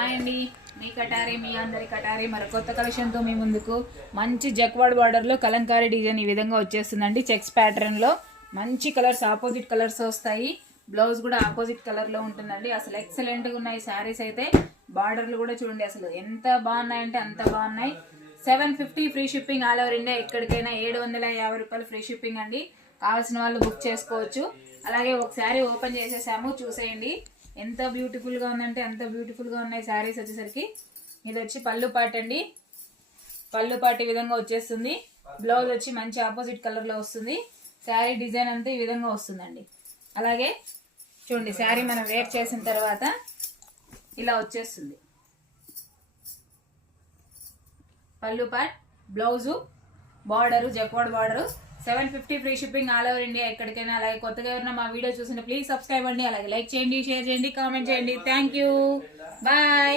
Hi అండి, మీ కటారి మీ అందరి కటారి మరి కొత్త కలెక్షన్తో మీ ముందుకు మంచి జక్వాడ్ బార్డర్లో కలంకారీ డిజైన్ ఈ విధంగా వచ్చేస్తుందండి. చెక్స్ ప్యాటర్న్లో మంచి కలర్స్, ఆపోజిట్ కలర్స్ వస్తాయి. బ్లౌజ్ కూడా ఆపోజిట్ కలర్లో ఉంటుందండి. అసలు ఎక్సలెంట్గా ఉన్నాయి శారీస్ అయితే. బార్డర్లు కూడా చూడండి అసలు ఎంత బాగున్నాయంటే అంత బాగున్నాయి. 750 free shipping all over India. ఎక్కడికైనా 750 రూపాయలు ఫ్రీ షిప్పింగ్ అండి. కావాల్సిన వాళ్ళు బుక్ చేసుకోవచ్చు. అలాగే ఒక శారీ ఓపెన్ చేసేసాము, చూసేయండి. ఎంత బ్యూటిఫుల్ గా ఉందంటే అంత బ్యూటిఫుల్ గా ఉన్నాయి శారీస్. వచ్చేసరికి ఇది వచ్చి పళ్ళు పాట అండి. పళ్ళు పాట ఈ విధంగా వచ్చేస్తుంది. బ్లౌజ్ వచ్చి మంచి ఆపోజిట్ కలర్ లో వస్తుంది. శారీ డిజైన్ అంతా ఈ విధంగా వస్తుందండి. అలాగే చూడండి, శారీ మనం వేర్ చేసిన తర్వాత ఇలా వచ్చేస్తుంది. పళ్ళు పాట్, blouse, border, jacquard border. 750 free shipping all over India. ఎక్కడికైనా. అలాగే కొత్తగా ఎవరైనా మా వీడియో చూస్తుంటే ప్లీజ్ సబ్స్క్రైబ్ అండి. అలాగే లైక్ చేయండి, షేర్ చేయండి, కామెంట్ చేయండి. Thank you, bye.